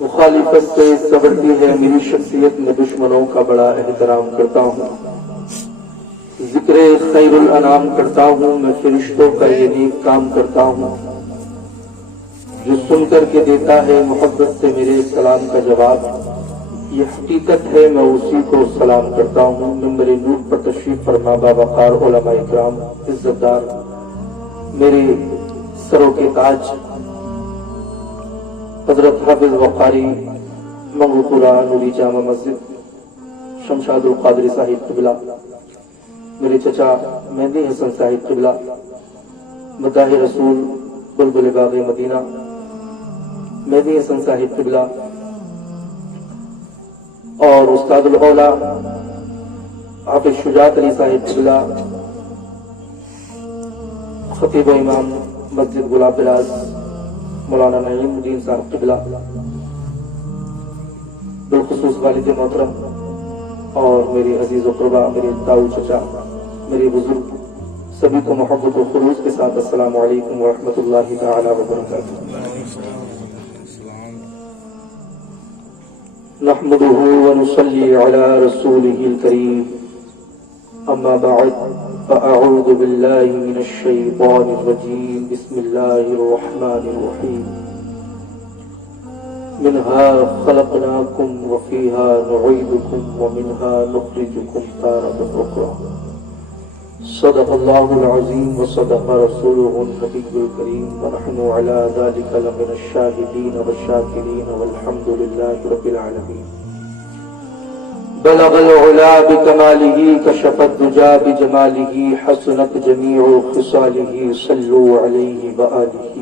مخالفت پہ سبرتی ہے میری شخصیت میں دشمنوں کا بڑا احترام کرتا ہوں، ذکر خیر الانام کرتا ہوں، میں فرشتوں کا یہ نیک کام کرتا ہوں، جو سن کر کے دیتا ہے محبت سے میرے سلام کا جواب، یہ حقیقت ہے میں اسی کو سلام کرتا ہوں۔ ممبر نور پر تشریف فرما باوقار علماء اکرام، عزت دار، میرے سروں کے تاج حضرت حافظ وقاری منگو پورہ نوری جامع مسجد شمشاد القادری صاحب قبلہ، میرے چچا مہدی حسن صاحب قبلہ، مداح رسول بلبل باغ مدینہ مہدی حسن صاحب قبلہ، اور استاد الاولیاء حافظ شجاعت علی صاحب قبلہ، خطیب و امام مسجد گلاب راز مولانا نعیم الدین صاحب قبلہ، بالخصوص والد محترم اور میری عزیز و قربا میرے تاؤ چچا، میرے بزرگ، سبھی کو محبت و خلوص کے ساتھ السلام علیکم ورحمۃ اللہ تعالی وبرکاتہ۔ نحمده ونصلي على رسوله الكريم، اما بعد فاعوذ بالله من الشيطان الرجيم، بسم الله الرحمن الرحيم، منها خلقناكم وفيها نعيدكم ومنها نخرجكم تارة أخرى، صدق الله العظيم وصدق رسوله النبي الكريم، ونحن على ذلك لمن الشاهدين والشاكرين والحمد لله رب العالمين۔ بلغ العلا بكماله، كشف الدجى بجماله، حسنت جميع خصاله، صلوا عليه وآله۔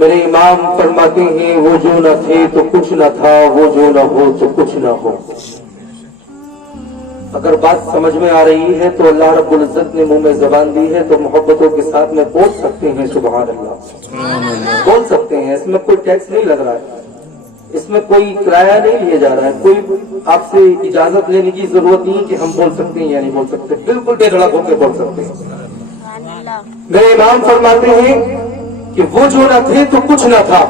میرے امام فرماتے ہیں وہ جو نہ تھے تو کچھ نہ تھا، وہ جو نہ ہو تو کچھ نہ ہو۔ اگر بات سمجھ میں آ رہی ہے تو اللہ رب العزت نے منہ میں زبان دی ہے تو محبتوں کے ساتھ میں بول سکتے ہیں سبحان اللہ، بول سکتے ہیں، اس میں کوئی ٹیکس نہیں لگ رہا ہے، اس میں کوئی کرایہ نہیں لیا جا رہا ہے، کوئی آپ سے اجازت لینے کی ضرورت نہیں کہ ہم بول سکتے ہیں یا نہیں بول سکتے، بالکل بے دھڑک ہو کے بول سکتے ہیں۔ میرے امام فرماتے ہیں کہ وہ جو نہ تھے تو کچھ نہ تھا،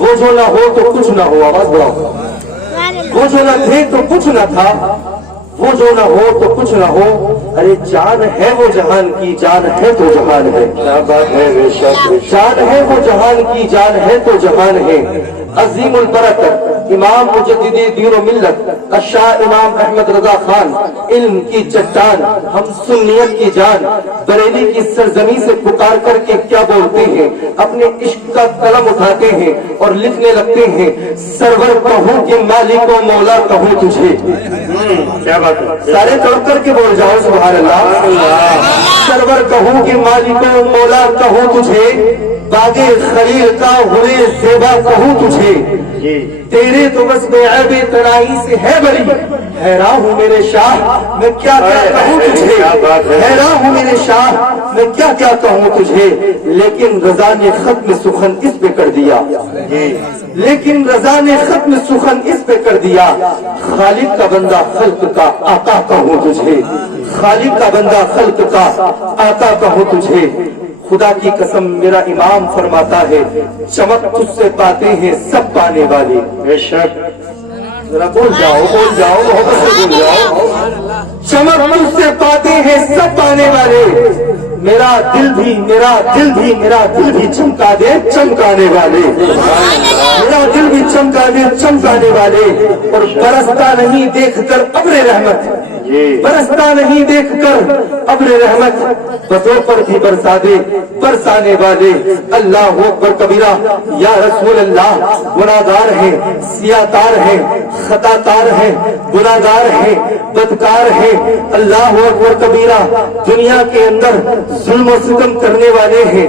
وہ جو نہ ہو تو کچھ نہ ہو، آواز بڑھاؤ، وہ جو نہ تھے تو کچھ نہ تھا، وہ جو نہ ہو تو کچھ نہ ہو، ارے جان ہے وہ جہان کی، جان ہے تو جہان ہے، کیا بات ہے، بے شک جان ہے وہ جہان کی، جان ہے تو جہان ہے۔ عظیم البرکت امام مجدد دین و ملت الشاہ امام احمد رضا خان، علم کی چٹان، ہم سنیت کی جان، بریلی کی سرزمین سے پکار کر کے کیا بولتے ہیں، اپنے عشق کا قلم اٹھاتے ہیں اور لکھنے لگتے ہیں، سرور کہوں کہ مالک و مولا کہوں تجھے، کیا بات ہے، سارے توڑ کر کے بول جاؤ سبحان اللہ، سرور کہوں کہ مالک و مولا کہوں تجھے، باغے خلیل کا ہوئے زیبا کہوں تجھے، تیرے تو بس میں عیب تنائی سے ہے بری، حیران ہوں میرے شاہ میں کیا کیا کہوں تجھے، حیران ہوں میرے شاہ میں کیا کیا کہوں تجھے، لیکن رضا نے ختم سخن اس پہ کر دیا، لیکن رضا نے ختم سخن اس پہ کر دیا، خالق کا بندہ خلق کا آقا کہوں تجھے، خالق کا بندہ خلق کا آقا کہوں تجھے۔ خدا کی قسم میرا امام فرماتا ہے چمک تجھ سے پاتے ہیں سب پانے والے، بے شک ذرا بول جاؤ محبت سے بول جاؤ، چمک تجھ سے پاتے ہیں سب پانے والے، میرا دل بھی چمکا دے چمکانے والے، میرا دل بھی چمکا دے چمکانے والے، اور برستا نہیں دیکھ کر ابر رحمت، برستا نہیں دیکھ کر ابر رحمت، بسوں پر بھی برسا دے برسانے والے، اللہ اکبر کبیرہ، یا رسول اللہ، گناہگار ہیں، سیاہ تار ہیں، خطا تار ہیں، گناہگار ہیں، بدکار ہیں، اللہ اکبر کبیرہ، دنیا کے اندر ظلم و ستم کرنے والے ہیں،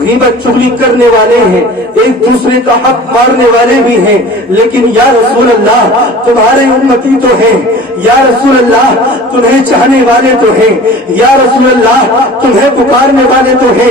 غیبت چغلی کرنے والے ہیں، ایک دوسرے کا حق مارنے والے بھی ہیں، لیکن یا رسول اللہ تمہارے امتی تو ہیں، یا رسول اللہ تمہیں چاہنے والے تو ہیں، یا رسول اللہ تمہیں پکارنے والے تو ہیں۔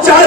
4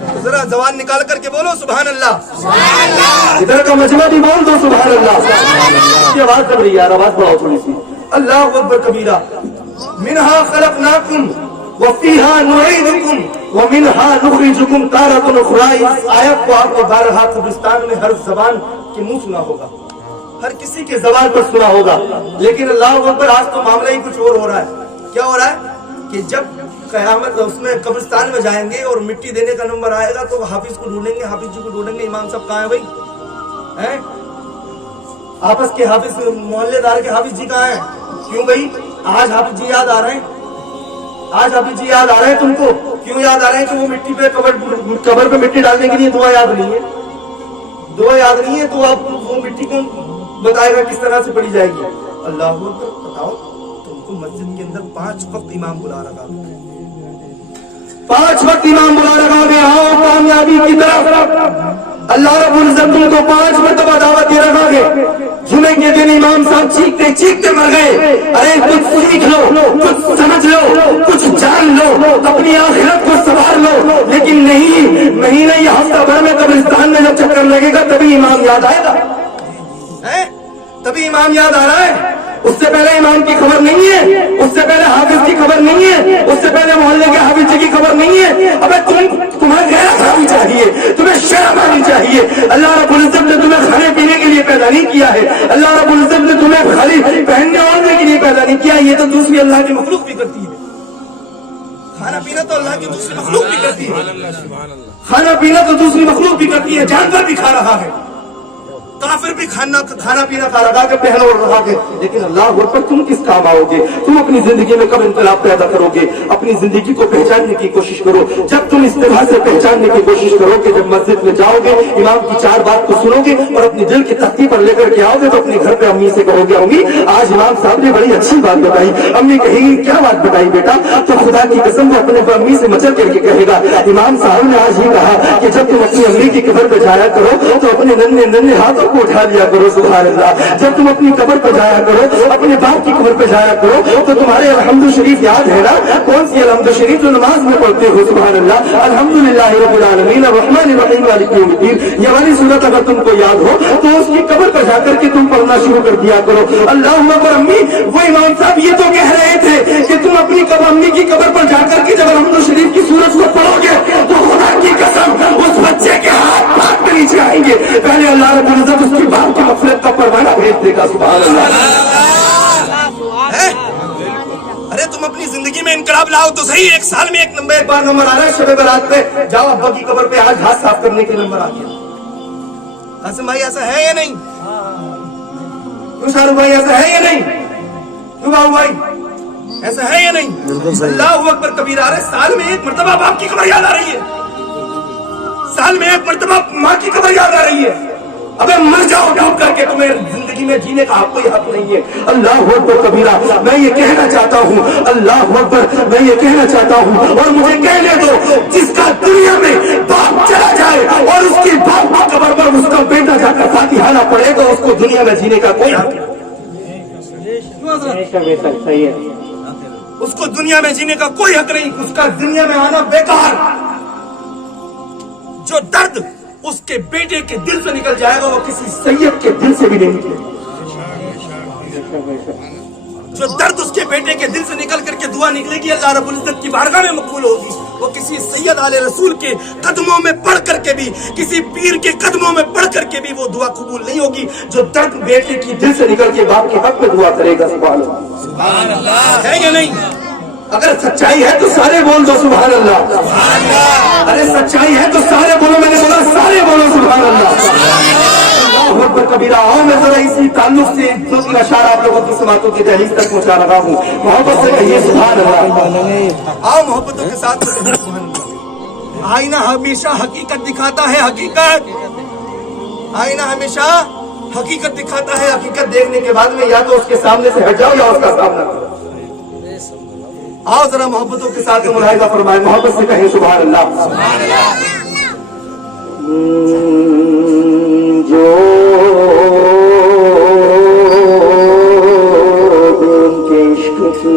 تو ذرا زبان نکال کر کے بولو سبحان اللہ. ادھر کا مجمع بھی بول دو سبحان اللہ. یہ آواز چل رہی ہے یار, آواز بڑھاؤ تھوڑی سی. اللہ اکبر کبیرہ. منہا خلقناکم وفیہا نعیدکم ومنہا نخرجکم تارۃ اخری. اس آیت کو آپ نے بارہا قبرستان میں ہر زبان کے منہ سنا ہوگا, ہر کسی کے زبان پر سنا ہوگا. لیکن اللہ اکبر آج تو معاملہ ہی کچھ اور ہو رہا ہے. کیا ہو رہا ہے کہ جب قیامت اس میں قبرستان میں جائیں گے اور مٹی دینے کا نمبر آئے گا تو حافظ کو ڈھونڈیں گے, حافظ جی کو ڈھونڈیں گے. امام صاحب کہاں ہیں بھائی؟ ہیں آپس کے حافظ, محلے دار کے حافظ جی کہاں ہیں؟ کیوں بھائی آج حافظ جی یاد آ رہے ہیں؟ آج حافظ جی یاد آ رہے ہیں تم کو؟ کیوں یاد آ رہے ہیں کہ وہ مٹی پہ قبر پہ مٹی ڈالنے کے لیے دعا یاد نہیں ہے. دعا یاد نہیں ہے تو آپ وہ مٹی کو بتائے گا کس طرح سے پڑی جائے گی. اللہ اکبر. بتاؤ تم کو مسجد کے اندر 5 وقت امام بلا رہا, 5 وقت امام بلا رہا ہے. آؤ کامیابی کی طرف. اللہ رب العزت تم کو 5 مرتبہ دعوت دے رہا ہے. جمعے کے دن امام صاحب چیختے چیختے مر گئے. ارے کچھ سیکھ لو, کچھ سمجھ لو, کچھ جان لو, اپنی آخرت کو سنوار لو. لیکن نہیں, مہینے یا ہفتہ بھر میں قبرستان میں جب چکر لگے گا تبھی امام یاد آئے گا. تبھی امام یاد آ رہا ہے. اس سے پہلے امام کی خبر نہیں ہے, اس سے پہلے حافظ کی خبر نہیں ہے, اس سے پہلے محلے کے حافظ جی کی خبر نہیں ہے. ابے تمہیں غیرت آنی چاہیے, تمہیں شرم آنی چاہیے. اللہ رب العزت نے تمہیں کھانے پینے کے لیے پیدا نہیں کیا ہے. اللہ رب العزت نے تمہیں خالی پہننے اوڑھنے کے لیے پیدا نہیں کیا. یہ تو دوسری اللہ کی مخلوق بھی کرتی ہے. کھانا پینا تو اللہ کی دوسری مخلوق بھی کرتی ہے. کھانا پینا تو دوسری مخلوق بھی کرتی ہے. جانور بھی کھا رہا ہے, کافر بھی کھانا پینا کھا رہا ہے, پہن اوڑھ رہا ہے. لیکن اللہ پر تم کس کام آؤ گے؟ تم اپنی زندگی میں کب انقلاب پیدا کرو گے؟ اپنی زندگی کو پہچاننے کی کوشش کرو. جب تم اس طرح سے پہچاننے کی کوشش کرو کہ جب مسجد میں جاؤ گے, امام کی 4 بات کو سنو گے اور اپنی دل کی تختی پر لے کر کے آؤ گے تو اپنے گھر پہ امی سے کہو گے امی آج امام صاحب نے بڑی اچھی بات بتائی. امی کہے گی کیا بات بتائی بیٹا؟ تو خدا کی قسم وہ اپنے امی سے مچل کر کے کہے گا امام صاحب نے آج ہی کہا کہ جب تم اپنی امی کی قبر پہ جایا کرو تو اپنے ننھے ہاتھوں کو اٹھا لیا کرو. سبحان اللہ. جب تم اپنی قبر پہ جایا کرو, اپنے باپ کی قبر پہ جایا کرو تو تمہارے الحمد شریف یاد ہے نا؟ کون سی الحمد شریف جو نماز میں پڑھتے ہو؟ سبحان اللہ. الحمدللہ رب العالمین الرحمن الرحیم مالک یوم الدین. یہ والی صورت اگر تم کو یاد ہو تو اس کی قبر پہ جا کر کے تم پڑھنا شروع کر دیا کرو. اللہ اکبر. امی وہ امام صاحب یہ تو کہہ رہے تھے کہ تم اپنی امی کی قبر پر جا کر کے جب الحمد شریف کی صورت کو پڑھو گے تو خدا کی قسم اس بچے کے ہاتھ پاک کے نیچے آئیں گے. پہلے اللہ رب العزت اس کی باپ کی مغفرت کا پروانہ بھیج دے گا. سبحان اللہ. ارے تم اپنی زندگی میں انقلاب لاؤ تو صحیح. 1 سال میں ایک بار نمبر آ رہا ہے. شب برات پہ جاؤ ابا کی قبر پہ, آج ہاتھ صاف کرنے کے نمبر آ گیا. قاسم بھائی ایسا ہے یا نہیں؟ کیوں شاہ رخ بھائی ایسا ہے یا نہیں؟ کیوں بابو بھائی ایسا ہے یا نہیں؟ اللہ اکبر کبیرہ. آ رہے سال میں 1 مرتبہ باپ کی قبر یاد آ رہی ہے, سال میں 1 مرتبہ ماں کی قبر یاد آ رہی ہے. ابے مر جاؤ ڈوب کر کے, تمہیں زندگی میں جینے کا کوئی حق نہیں ہے. اللہ اکبر کبیرہ. میں یہ کہنا چاہتا ہوں, اللہ اکبر, میں یہ کہنا چاہتا ہوں اور مجھے کہنے دو, جس کا دنیا میں باپ چلا جائے اور اس کی باپ کی قبر پر اس کا بیٹا جا کر فاتحہ نہ پڑے گا, اس کو دنیا میں جینے کا کوئی حق نہیں. اس کو دنیا میں جینے کا کوئی حق نہیں. اس کا دنیا میں آنا بیکار. جو درد اس کے بیٹے کے دل سے نکل جائے گا وہ کسی سید کے دل سے بھی نہیں نکلے. جو درد اس کے بیٹے کے دل سے نکل کر کے دعا نکلے گی اللہ رب العزت کی بارگاہ میں مقبول ہوگی, وہ کسی سید آل رسول کے قدموں میں پڑھ کر کے بھی, کسی پیر کے قدموں میں پڑھ کر کے بھی وہ دعا قبول نہیں ہوگی. جو درد بیٹے کی دل سے نکل کے باپ کے حق میں دعا کرے گا. سبحان اللہ. ہے یا نہیں؟ اگر سچائی ہے تو سارے بول دو سبحان اللہ. ارے سچائی ہے تو سارے بولو. میں نے بولا سارے بولو سبحان اللہ. اللہ اکبر کبیرہ. آؤ میں ذرا اسی تعلق سے 2-3 اشعار آپ لوگوں کی سماعتوں کی دہلیز تک پہنچا رہا ہوں. محبت سے کہیے سبحان اللہ. آؤ محبتوں کے ساتھ سبحان اللہ. آئینہ ہمیشہ حقیقت دکھاتا ہے. حقیقت آئینہ ہمیشہ حقیقت دکھاتا ہے. حقیقت دیکھنے کے بعد میں یا تو اس کے سامنے سے ہٹ جاؤ یا اس کا سامنا کرو. آؤ ذرا محبتوں کے ساتھ ملاحظہ فرمائے, محبت سے کہیں سبحان اللہ. جو دل کے عشق کی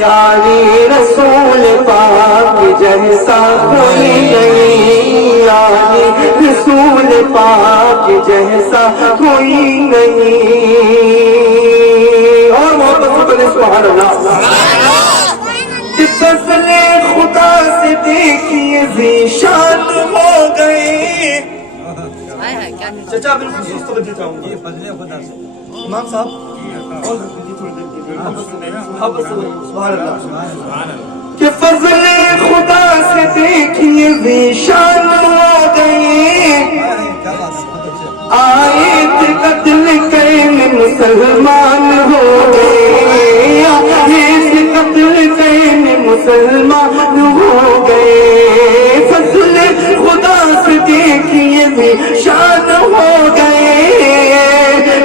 یاری رسول پاک جیسا کوئی نہیں، یاری رسول پاک جیسا کوئی نہیں. اور محبت سے سبحان اللہ. فضل خدا سے دیکھیے ذیشان ہو گئے. چچا بالکل خصوص توجہ چاہوں گی فضل خدا سے. امام صاحب سبحان اللہ. کہ فضل خدا سے دیکھیے ذیشان ہو گئے، آئے تھے قتل کرنے مسلمان ہو گئے، آئے تھے قتل کرنے مسلمان ہو گئے. فضل خدا سے دیکھیے ذیشان ہو گئے،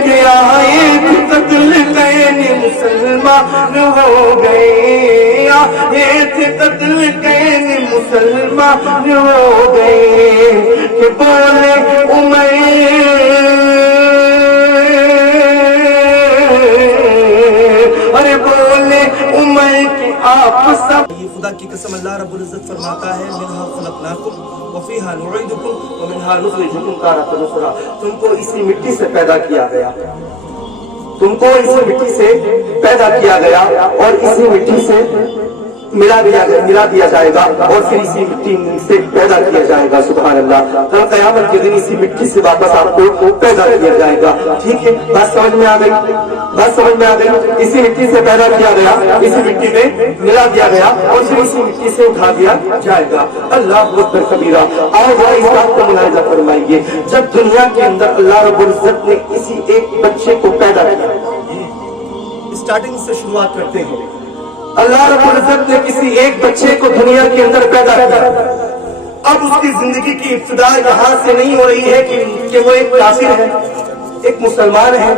کہ آئے تھے قتل کرنے مسلمان ہو گئے، آئے تھے قتل کرنے مسلمان ہو گئے. کہ بولے ارے بولے عمر کی آپ سب. یہ خدا کی قسم اللہ رب العزت فرماتا ہے منہا خلقناکم وفیہا نعیدکم ومنہا نخرجکم تارۃ اخری. تم کو اسی مٹی سے پیدا کیا گیا، تم کو اسی مٹی سے پیدا کیا گیا اور اسی مٹی سے ملا دیا جائے گا اور پھر اسی مٹی سے پیدا کیا جائے گا. سبحان اللہ. کل قیامت کے دن اسی مٹی سے واپس آپ کو پیدا کیا جائے گا. ٹھیک ہے، بات سمجھ میں آ گئی، بات سمجھ میں آ گئی. اسی مٹی سے پیدا کیا گیا، اسی مٹی میں ملا دیا گیا اور پھر اسی مٹی سے اٹھا دیا جائے گا. اللہ اکبر کبیرہ. اور وہ اس بات کو ملاحظہ فرمائیے، جب دنیا کے اندر اللہ رب العزت نے کسی ایک بچے کو پیدا کیا، اسٹارٹنگ سے شروعات کرتے ہیں. اللہ رب العزت نے کسی ایک بچے کو دنیا کے اندر پیدا کیا. اب اس کی زندگی کی ابتدا یہاں سے نہیں ہو رہی ہے کہ وہ ایک کافر ہے، ایک مسلمان ہے،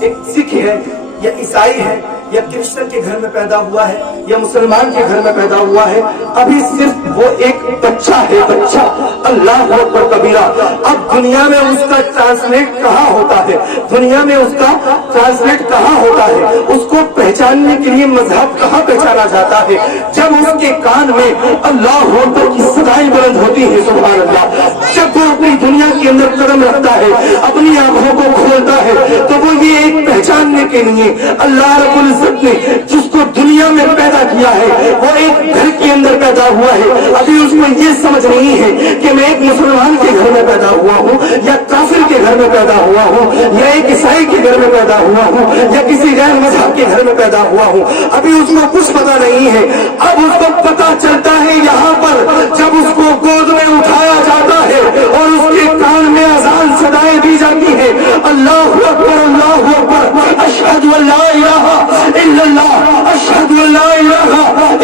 ایک سکھ ہے یا عیسائی ہے یا کرسچن کے گھر میں پیدا ہوا ہے یا مسلمان کے گھر میں پیدا ہوا ہے. ابھی صرف وہ ایک بچہ ہے، بچہ. اللہ اکبر کبیرہ. اب دنیا میں اس کا ٹرانسلیٹ کہاں ہوتا ہے، دنیا میں اس کا ٹرانسلیٹ کہاں ہوتا ہے، اس کو پہچاننے کے لیے مذہب کہاں پہچانا جاتا ہے؟ جب اس کے کان میں اللہ اکبر کی صدائیں بلند ہوتی ہے. سبحان اللہ. جب وہ اپنی دنیا کے اندر قدم رکھتا ہے، اپنی آنکھوں کو کھولتا ہے، تو وہ یہ ایک پہچاننے کے لیے اللہ رب العزت نے جس کو دنیا میں پیدا کیا ہے وہ ایک گھر کے اندر پیدا ہوا ہے. ابھی اس کو یہ سمجھ نہیں ہے کہ میں ایک مسلمان کے گھر میں پیدا ہوا ہوں یا کافر کے گھر میں پیدا ہوا ہوں یا ایک عیسائی کے گھر میں پیدا ہوا ہوں یا کسی غیر مذہب کے گھر میں پیدا ہوا ہوں. ابھی اس کو کچھ پتا نہیں ہے. اب اس کو پتا چلتا ہے یہاں پر جب اس کو گود میں اٹھایا جاتا ہے اور اس کے کان میں اذان صدائیں دی جاتی ہے، اللہ اکبر اللہ اکبر، اشہد ان لا الہ الا اللہ، اشہد ان لا الہ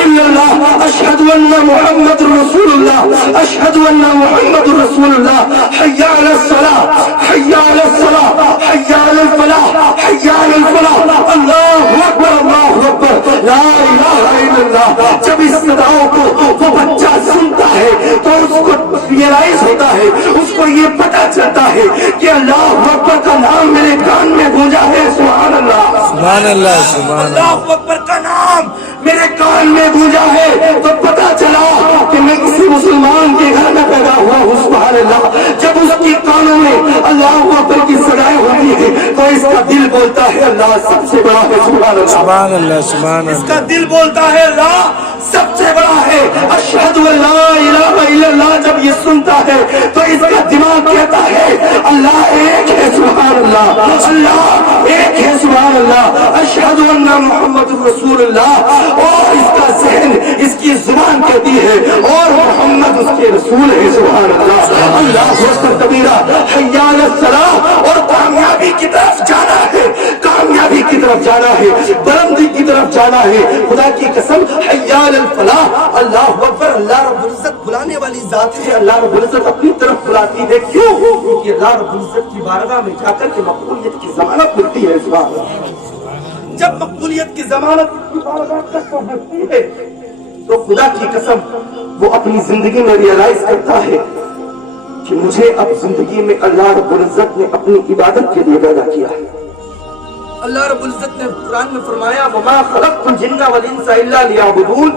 الا اللہ، اشہد ان محمد رسول اللہ، اشہد ان محمد رسول اللہ. حی علی الصلاۃ، حی علی الصلاۃ، حی علی الفلاح، حی علی الفلاح. اللہ اکبر اللہ اکبر، لا الہ الا اللہ. جب اس صداؤں کو وہ بچہ سنتا ہے تو اس کو ریئلائز ہوتا ہے، اس کو یہ پتا چلتا ہے کہ اللہ اکبر کا نام میرے کان میں گونجا ہے. سبحان اللہ، سبحان اللہ، سبحان اللہ. اللہ اکبر کا نام میرے کان میں گونجا ہے تو پتا چلا کہ میں کسی مسلمان کے گھر میں پیدا ہوا ہوں. سبحان اللہ. جب اس کے کانوں میں اللہ اکبر کی صدائیں ہوتی ہے تو اس کا دل بولتا ہے اللہ سب سے بڑا ہے. سبحان اللہ، سبحان اللہ، سبحان اس کا اللہ. دل بولتا ہے اللہ سب سے بڑا ہے. اشہد ان لا الہ الا اللہ جب یہ سنتا ہے تو اس کا دماغ کہتا ہے اللہ ایک ہے. سبحان اللہ، اللہ ایک ہے. سبحان اللہ. اشہد ان محمد رسول اللہ. اور اس کا ذہن، اس کی زبان کہتی ہے اور محمد اس کے رسول ہے. سبحان اللہ. اللہ اکبر کبیرہ. حی علی الصلاۃ. اور کامیابی کی طرف جانا ہے، کامیابی کی طرف جانا ہے، بلندی کی طرف جانا ہے. خدا کی قسم، حی علی الفلاح. اللہ اکبر. اللہ رب العزت بلانے والی ذات ہے. اللہ رب العزت اپنی طرف بلاتی ہے. کیوں؟ کیونکہ اللہ رب العزت کی بارگاہ میں جا کر کے مقبولیت کی ضمانت ملتی ہے. سبحان اللہ. جب مقبولیت کی ضمانت کی بارگاہ تک پہنچتی ہے تو خدا کی قسم وہ اپنی زندگی میں ریئلائز کرتا ہے کہ مجھے اب زندگی میں اللہ رب العزت نے اپنی عبادت کے لیے پیدا کیا ہے. اللہ رب العزت نے قرآن میں فرمایا وما خلقت الجن والانس الا لیعبدون،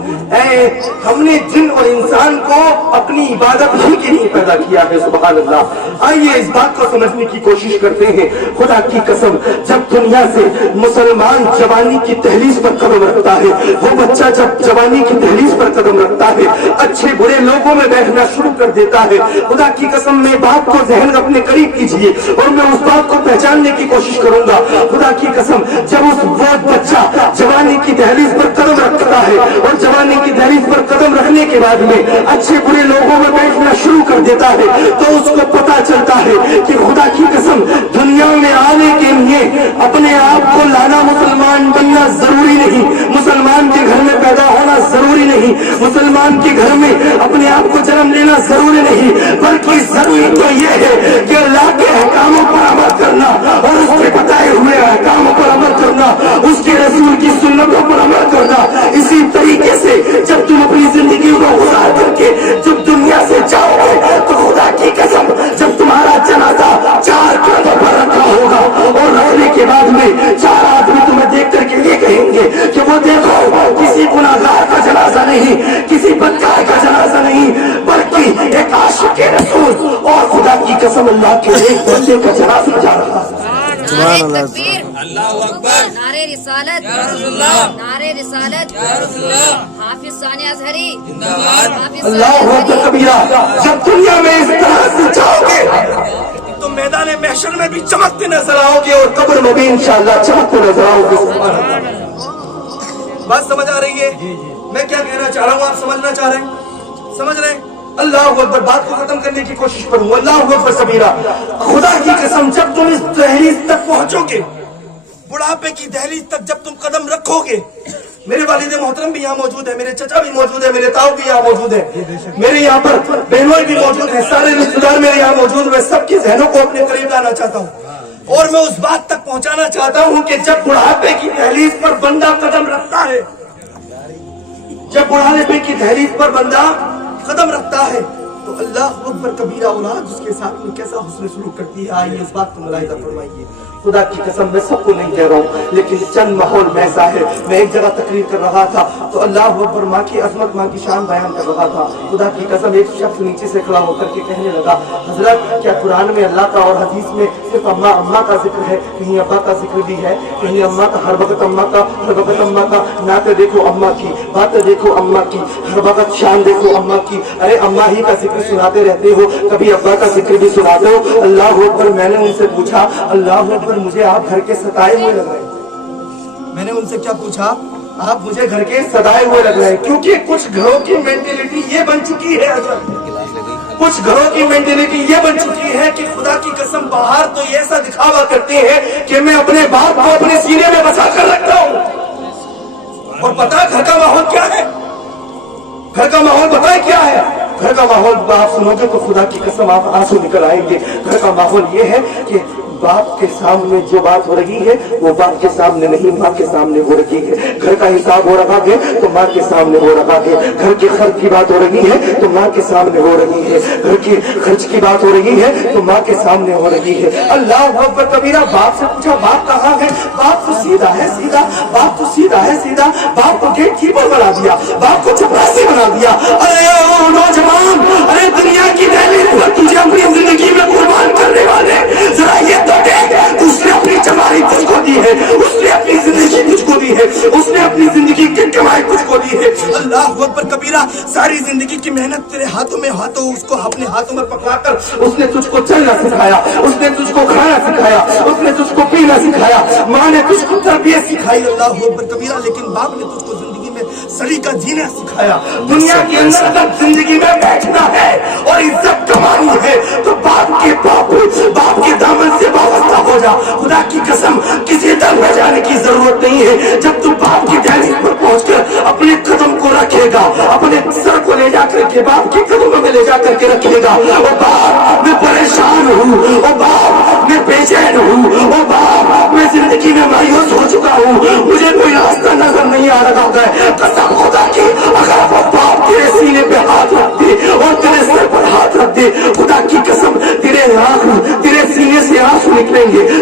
ہم نے جن اور انسان کو اپنی عبادت ہی کے لیے پیدا کیا ہے. سبحان اللہ. آئیے اس بات کو سمجھنے کی کوشش کرتے ہیں. خدا کی قسم جب دنیا سے مسلمان جوانی کی دہلیز پر قدم رکھتا ہے، وہ بچہ جب جوانی کی دہلیز پر قدم رکھتا ہے اچھے برے لوگوں میں بیٹھنا شروع کر دیتا ہے. خدا کی قسم میں بات کو ذہن اپنے قریب کیجیے اور میں اس بات کو پہچاننے کی کوشش کروں گا. خدا کی قسم جب وہ بچہ جوانی کی دہلیز پر قدم رکھتا ہے اور جوانی کی دہلیز پر قدم رکھنے کے بعد میں اچھے برے لوگوں میں بیٹھنا شروع کر دیتا ہے تو اس کو پتا چلتا ہے کہ خدا کی قسم دنیا میں آنے کے لیے اپنے آپ کو لانا مسلمان بننا ضروری نہیں، مسلمان کے گھر میں پیدا ہونا ضروری نہیں، مسلمان کے گھر میں اپنے آپ کو جنم لینا ضروری نہیں، بلکہ ضروری تو یہ ہے کہ اللہ کے احکاموں پر عمل کرنا اور اس کے بتائے ہوئے احکاموں پر عمل کرنا، اس کے رسول کی سنتوں پر عمل کرنا. اسی طریقے سے جب تم اپنی زندگی کو گزار کر کے جب دنیا سے جاؤ گے تو خدا کی قسم جب تمہارا جنازہ 4 قدموں پر رکھا ہوگا اور رکھنے کے بعد میں 4 آدمی تمہیں دیکھ کر کے یہ کہیں گے کہ وہ دیکھو کسی گناہگار کا جنازہ نہیں، کسی بدکار کا جنازہ نہیں، بلکہ ایک عاشق رسول اور خدا کی قسم اللہ کے ایک بندے کا جنازہ جا رہا ہے. سبحان اللہ. اللہ اکبر. نعرے رسالت یا رسول اللہ، نعرے رسالت یا رسول اللہ. حافظ ثانی ازہری زندہ باد. اللہ اکبر کبیرہ. جب دنیا میں اس طرح سے جاؤ گے تو میدان محشر میں بھی چمکتے نظر آؤ گے اور قبر میں بھی انشاءاللہ چمکتے نظر آؤ گے. سبحان اللہ. بات سمجھ آ رہی ہے میں کیا کہنا چاہ رہا ہوں؟ آپ سمجھنا چاہ رہے ہیں؟ سمجھ رہے ہیں؟ اللہ اکبر. بات کو ختم کرنے کی کوشش کروں. اللہ اکبر کبیرہ. خدا کی قسم جب تم اس دہلیز تک پہنچو گے، بڑھاپے کی دہلیز تک جب تم قدم رکھو گے، میرے والد محترم بھی یہاں موجود ہے، میرے چچا بھی موجود ہے، میرے تاؤ بھی یہاں موجود ہے، میرے یہاں پر بہنوئی بھی موجود ہیں، سارے رشتے دار میرے یہاں موجود ہیں. میں سب کے ذہنوں کو اپنے قریب لانا چاہتا ہوں اور میں اس بات تک پہنچانا چاہتا ہوں کہ جب بڑھاپے کی دہلیز پر بندہ قدم رکھتا ہے، جب بڑھاپے کی دہلیز پر بندہ قدم رکھتا ہے تو اللہ اکبر کبیرہ اولاد اس کے ساتھ میں کیسا حسن سلوک کرتی ہے. آئیے اس بات کو ملاحظہ فرمائیے. خدا کی قسم میں سب کو نہیں کہہ رہا ہوں لیکن چند ماحول میں ایسا ہے. میں ایک جگہ تقریر کر رہا تھا تو اللہ اکبر ماں کی عظمت ماں کی شان بیان کر رہا تھا. خدا کی قسم ایک شخص نیچے سے کھڑا ہو کر کے کہنے لگا حضرت کیا قرآن میں اللہ کا اور حدیث میں صرف اماں کا ذکر ہے، کہیں ابا کا ذکر بھی ہے؟ کہیں اماں کا ہر وقت اماں کا ہر وقت اماں کا نعتیں دیکھو اماں کی، باتیں دیکھو اماں کی، ہر وقت شان دیکھو اماں کی. ارے اماں ہی کا ذکر سناتے رہتے ہو، کبھی ابا کا ذکر بھی سناتے ہو. اللہ اکبر. میں نے ان سے پوچھا اللہ اکبر مجھے آپ گھر کے ستائے ہوئے لگ رہے ہیں. میں نے ان سے کیا پوچھا؟ آپ مجھے گھر کے ستائے ہوئے لگ رہے ہیں. کیونکہ کچھ گھروں کی مینٹیلٹی یہ بن چکی ہے حضرت، کچھ گھروں کی مینٹیلٹی یہ بن چکی ہے کہ خدا کی قسم باہر تو یہ ایسا دکھاوا کرتے ہیں کہ میں اپنے باپ کو اپنے سینے میں بسا کر رکھتا ہوں. اور پتا گھر کا ماحول کیا ہے؟ گھر کا ماحول بتائیں کیا ہے؟ گھر کا ماحول آپ سنو گے تو خدا کی قسم آپ آنسو نکل آئیں گے. گھر کا ماحول یہ ہے کہ باپ کے سامنے جو بات ہو رہی ہے وہ باپ کے سامنے نہیں ماں کے سامنے ہو رہی ہے. گھر کا حساب ہو رہا ہے تو ماں کے سامنے ہو رہا ہے. گھر کے خرچ کی بات ہو رہی ہے تو ماں کے سامنے ہو رہی ہے. گھر کے خرچ کی بات ہو رہی ہے تو ماں کے سامنے ہو رہی ہے. اللہ اکبر کبیرہ. باپ سے پوچھا باپ کہاں ہے؟ باپ تو سیدھا ہے سیدھا، باپ تو سیدھا ہے سیدھا. باپ کو گیٹ کیپر بنا دیا، باپ کو چپراسی بنا دیا. ارے او نوجوان، ارے دنیا کی دہلیز پر تجھے اپنی زندگی میں قربان کرنے والے ذرا یہ اس نے اپنی جمالی تجھ کو دی ہے، اس نے اپنی زندگی تجھ کو دی ہے، اس نے اپنی زندگی کی کمائی تجھ کو دی ہے. اللہ اکبر کبیرہ. ساری زندگی کی محنت تیرے ہاتھوں میں ہاتھوں اس کو اپنے ہاتھوں میں پکڑا کر اس نے تجھ کو چلنا سکھایا، اس نے تجھ کو کھانا سکھایا، اس نے تجھ کو پینا سکھایا، ماں نے تجھ کو تربیت سکھائی. اللہ اکبر کبیرہ. لیکن باپ نے تجھ کو زندگی میں سلیقہ جینا سکھایا. دنیا کے اندر تک زندگی میں بیٹھنا ہے اور عزت کمانی ہے تو باپ کے دامن سے وابستہ ہو جا. خدا کی قسم کسی در میں جانے کی ضرورت نہیں ہے. جب تم باپ کی دہلیز پر پہنچ کر اپنے قدم کو رکھے گا، اپنے سر کو لے جا کر کے باپ کے قدموں میں لے جا کر کے رکھے گا. اور باپ میں پریشان ہوں، اور باپ میں بے چین ہوں، اور باپ میں زندگی میں مایوس ہو چکا ہوں، مجھے کوئی راستہ نظر نہیں آ رہا ہے. قسم خدا کی اگر وہ باپ تیرے سینے پہ ہاتھ رکھ دے اور تیرے سر پر ہاتھ رکھ دے، خدا کی قسم تیرے سینے سے آنسو نکلیں گے،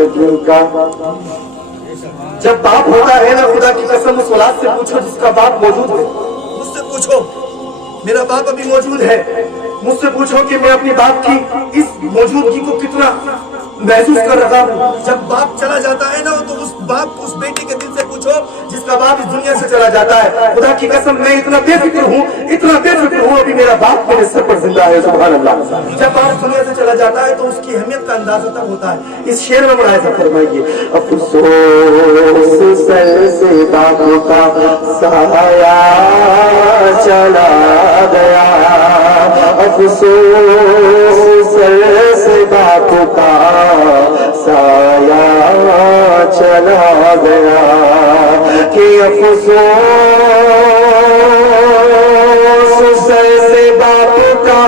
زندگی کا. جب باپ ہوتا ہے نا خدا کی قسم اس اولاد سے پوچھو جس کا باپ موجود ہے. مجھ سے پوچھو میرا باپ ابھی موجود ہے. مجھ سے پوچھو کہ میں اپنی باپ کی اس موجودگی کو کتنا محسوس کر رہا ہوں. جب باپ چلا جاتا ہے نا تو اس باپ اس بیٹی کے دل سے پوچھو جس کا باپ اس دنیا سے چلا جاتا ہے. خدا کی قسم میں اتنا بے فکر ہوں ابھی میرا باپ میرے سر پر زندہ ہے. سبحان اللہ. جب باپ دنیا سے چلا جاتا ہے تو اس کی اہمیت کا اندازہ تب ہوتا ہے. اس شعر میں ملاحظہ فرمائیے. افسوس سر سے باپ کا سایہ چلا گیا. افسوس سر سے باپ کا سایہ چلا گیا کہ افسوس سر سے باپ کا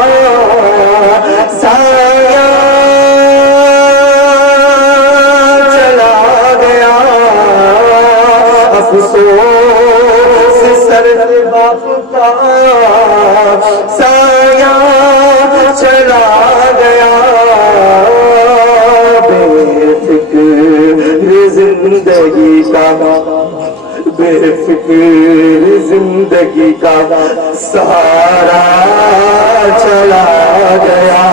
سایہ چلا گیا. افسوس سر سے باپ کا سایہ چلا گیا. بے فکر زندگی کا بے فکر زندگی کا سہارا چلا گیا.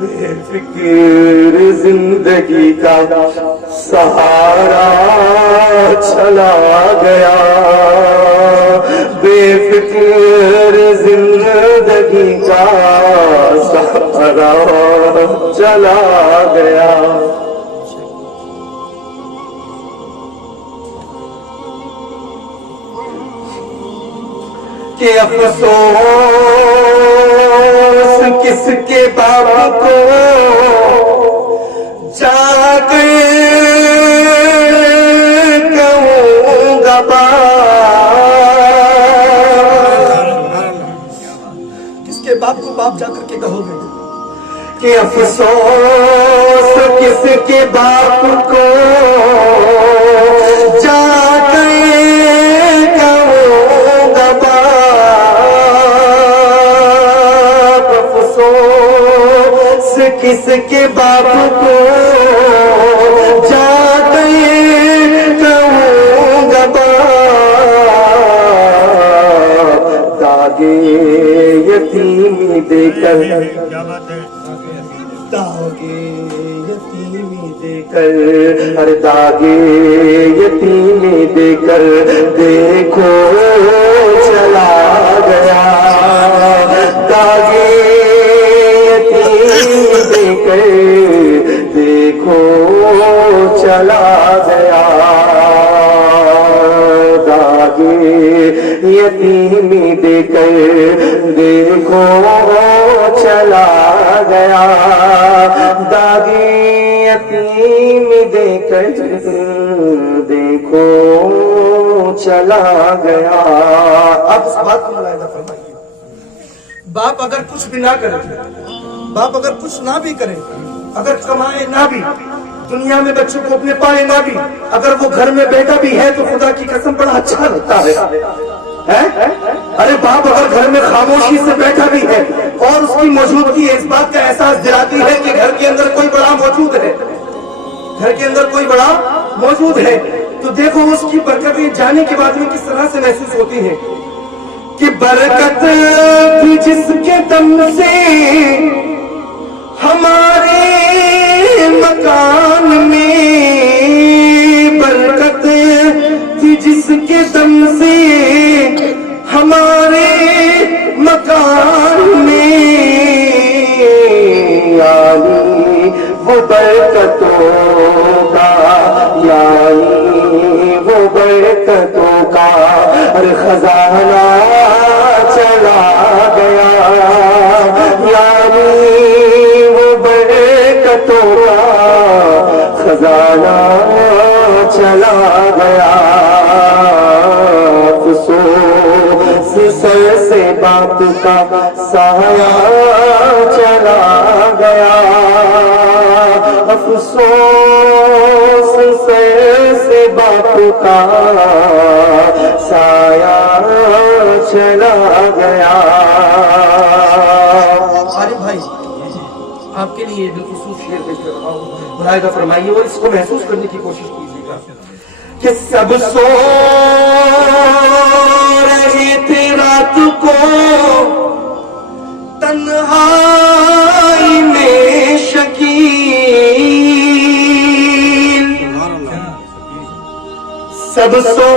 بے فکر زندگی کا سہارا چلا گیا. بے فکر زندگی کا سہارا چلا گیا. کہ افسوس کس کے باپ کو جا کے کہوں گا کس کے باپ کو باپ جا کر کے کہو گے. کہ افسوس کس کے باپ کو جا کے کہوں گا باپ. افسوس کس کے باپ کو جا کے کہوں گا باپ. داغے یتیمی دے کر داغے یتیمی دے کر ہر داغے یتیمی دے کر دیکھو چلا گیا. داغے یتیمی دے کر دیکھو چلا گیا. داغے یتیمی دے کر دیکھو چلا گیا. داغے یتیمی دے کر دیکھو چلا گیا. اب اس بات کو ملاحظہ فرمائیے. باپ اگر کچھ بھی نہ کرے, باپ اگر کچھ نہ بھی کرے, اگر کمائے نہ بھی, دنیا میں بچوں کو اپنے پائے نہ بھی, اگر وہ گھر میں بیٹا بھی ہے تو خدا کی قسم بڑا اچھا لگتا ہے. ارے باپ اگر گھر میں خاموشی سے بیٹھا بھی ہے اور اس کی موجودگی اس بات کا احساس دلاتی ہے کہ گھر کے اندر کوئی بڑا موجود ہے, گھر کے اندر کوئی بڑا موجود ہے, تو دیکھو اس کی برکتیں جانے کے بعد میں کس طرح سے محسوس ہوتی ہیں. کہ برکت بھی جس کے دم سے ہمارے مکان میں, برکت بھی جس کے دم سے ہمارے مکان میں, یعنی وہ برکتوں کا, یعنی وہ برکتوں کا ہر خزانہ چلا گیا. یعنی وہ برکتوں کا خزانہ چلا گیا. افسوس سر سے باپ کا سایہ چلا گیا. افسوس سر سے باپ کا سایہ چلا گیا. کے لیے بالخصوص شعر پیش کر رہا ہوں، ملاحظہ فرمائیے اور اس کو محسوس کرنے کی کوشش کیجیے گا کہ سب سو رہے تھے رات کو تنہائی میں شکیل، سب سو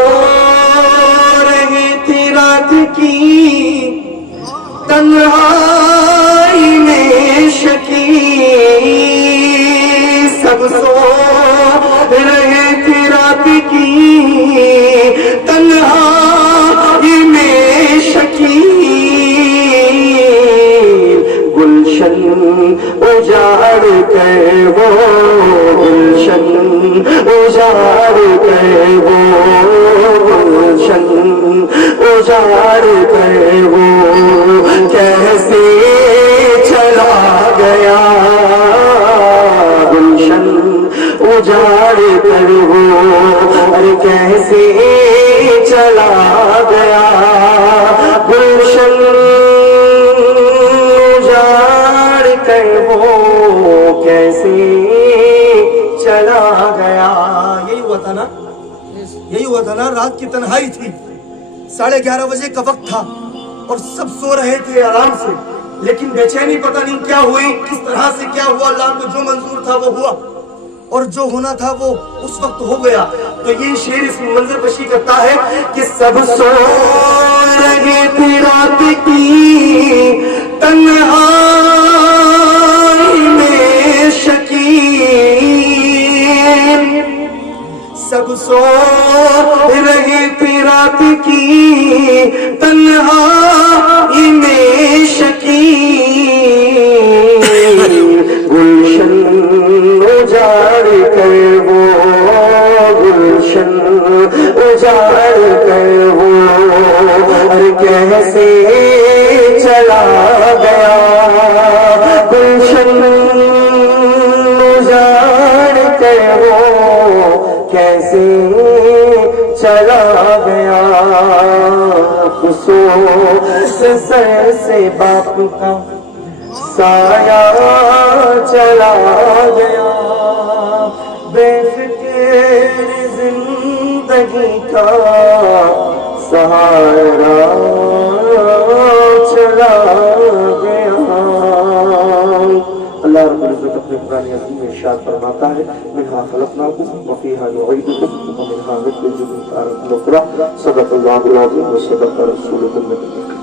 رہے تھے رات کی تنہائی میں شکیل، سب سو رہے تھے رات کی تنہائی میں شکیل، گلشن اجاڑ کر وہ گلشن اجاڑ کر وہ گلشن اجاڑ کر وہ کیسے چلا گیا، گلشن اجاڑ کر وہ کیسے چلا گیا، گلشن اجاڑ کر وہ کیسے چلا گیا۔ یہی ہوا تھا نا، یہی ہوا تھا نا، رات کی تنہائی تھی، 11:30 بجے کا وقت تھا اور سب سو رہے تھے آرام سے، لیکن بے چینی پتہ نہیں کیا ہوئی، کس طرح سے کیا ہوا، اللہ کو جو منظور تھا وہ ہوا اور جو ہونا تھا وہ اس وقت ہو گیا۔ تو یہ شعر اس منظر کشی کرتا ہے کہ سب سو رہے تھے رات کی تنہائی میں شکیل، سب سو رہے تھے رات کی تنہائی میں شکیل، گلشن اجاڑ کر وہ گلشن اجاڑ کر وہ کیسے چلا گیا، گلشن اجاڑ کر وہ کیسے چلا گیا، افسوس سر سے باپ کا سایہ چلا گیا، بے فکر زندگی کا سہارا چلا گیا۔ اللہ رب العزت اپنے قرآن عظیم میں ارشاد فرماتا ہے منہا خلقناکم وفیہا نعیدکم ومنہا نخرجکم تارۃ اخری، صدق اللہ العظیم وصدق رسولہ النبی۔